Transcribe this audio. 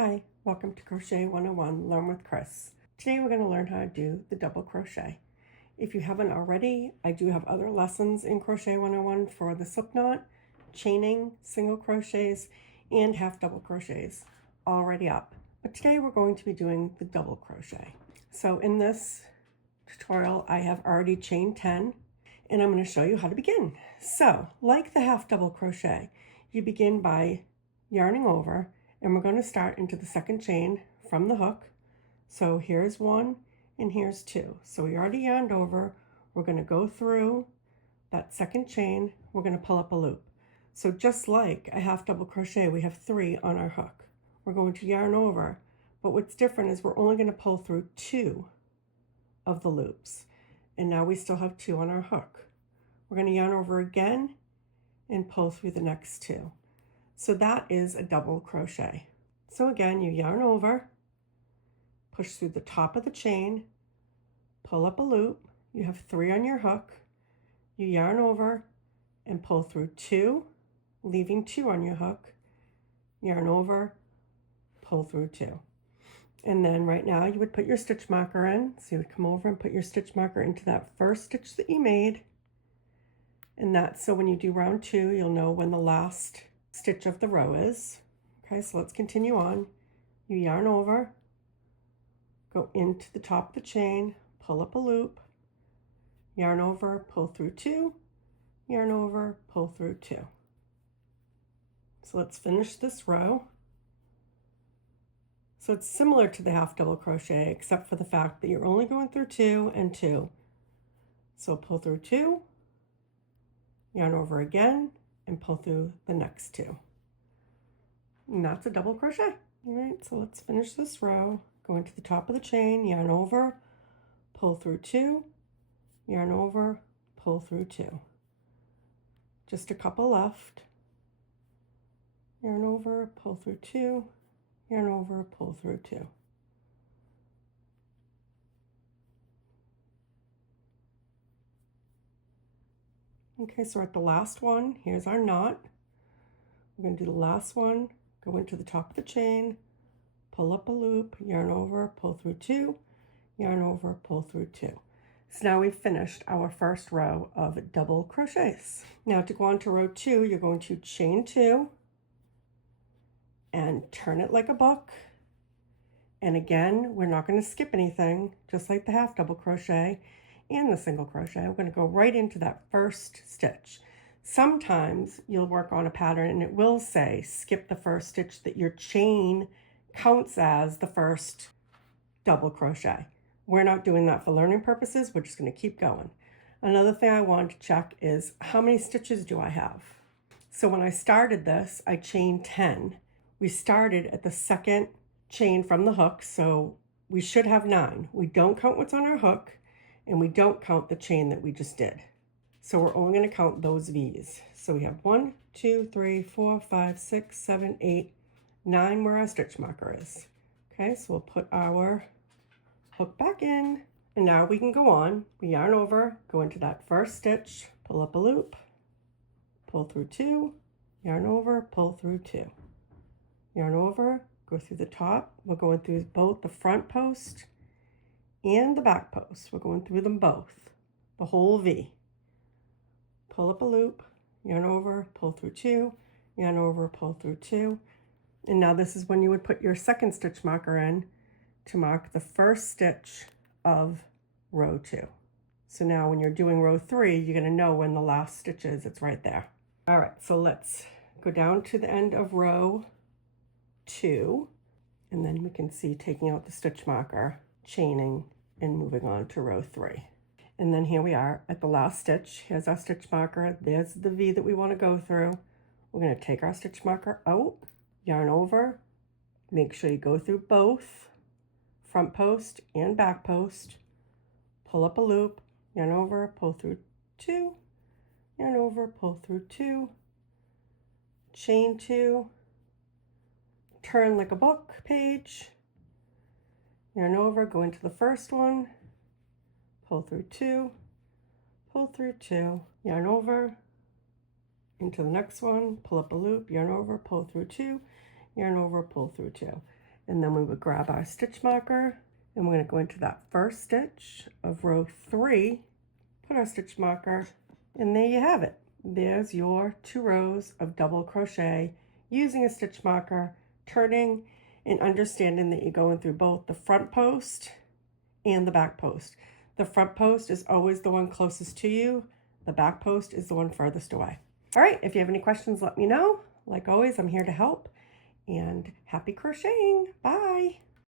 Hi, welcome to Crochet 101 Learn with Chris. Today we're going to learn how to do the double crochet. If you haven't already, I do have other lessons in Crochet 101 for the slip knot, chaining, single crochets, and half double crochets already up. But today we're going to be doing the double crochet. So in this tutorial I have already chained 10 and I'm going to show you how to begin. So like the half double crochet, you begin by yarning over, and we're going to start into the second chain from the hook. So here's one and here's two. So we already yarned over. We're going to go through that second chain. We're going to pull up a loop. So just like a half double crochet, we have 3 on our hook. We're going to yarn over, but what's different is we're only going to pull through 2 of the loops. And now we still have 2 on our hook. We're going to yarn over again and pull through the next 2. So that is a double crochet. So again, you yarn over, push through the top of the chain, pull up a loop. You have 3 on your hook. You yarn over and pull through 2, leaving 2 on your hook. Yarn over, pull through 2. And then right now you would put your stitch marker in. So you would come over and put your stitch marker into that first stitch that you made. And that's so when you do round 2, you'll know when the last stitch of the row is. Okay, so let's continue on. You yarn over, go into the top of the chain, pull up a loop, yarn over, pull through 2, yarn over, pull through 2. So let's finish this row. So it's similar to the half double crochet except for the fact that you're only going through 2 and 2. So pull through 2, yarn over again, and pull through the next 2. And that's a double crochet. All right, so let's finish this row. Go into the top of the chain, yarn over, pull through 2, yarn over, pull through 2. Just a couple left. Yarn over, pull through 2, yarn over, pull through 2. Okay, so we're at the last one. Here's our knot. We're going to do the last one, go into the top of the chain, pull up a loop, yarn over, pull through 2, yarn over, pull through 2. So now we've finished our first row of double crochets. Now to go on to row 2, you're going to chain 2 and turn it like a book. And again, we're not going to skip anything, just like the half double crochet and the single crochet. We're going to go right into that first stitch. Sometimes you'll work on a pattern and it will say skip the first stitch, that your chain counts as the first double crochet. We're not doing that for learning purposes. We're just going to keep going. Another thing I wanted to check is how many stitches do I have? So when I started this, I chained 10. We started at the second chain from the hook, so we should have 9. We don't count what's on our hook, and we don't count the chain that we just did. So we're only going to count those V's. So we have 1, 2, 3, 4, 5, 6, 7, 8, 9 where our stitch marker is. Okay, so we'll put our hook back in, and now we can go on. We yarn over, go into that first stitch, pull up a loop, pull through 2, yarn over, pull through 2. Yarn over, go through the top. We're going through both the front post and the back post. We're going through them both, the whole V. Pull up a loop, yarn over, pull through 2, yarn over, pull through 2. And now this is when you would put your second stitch marker in to mark the first stitch of row 2. So now when you're doing row 3, you're going to know when the last stitch is. It's right there. All right, so let's go down to the end of row 2, and then we can see taking out the stitch marker, chaining, and moving on to row 3. And then here we are at the last stitch. Here's our stitch marker. There's the V that we want to go through. We're going to take our stitch marker out, yarn over, make sure you go through both front post and back post, pull up a loop, yarn over, pull through 2, yarn over, pull through 2, chain 2, turn like a book page, yarn over, go into the first one, pull through 2, pull through 2, yarn over, into the next one, pull up a loop, yarn over, pull through 2, yarn over, pull through 2. And then we would grab our stitch marker, and we're going to go into that first stitch of row 3, put our stitch marker, and there you have it. There's your 2 rows of double crochet using a stitch marker, turning and understanding that you're going through both the front post and the back post. The front post is always the one closest to you. The back post is the one furthest away. All right, if you have any questions, let me know. Like always, I'm here to help, and happy crocheting. Bye.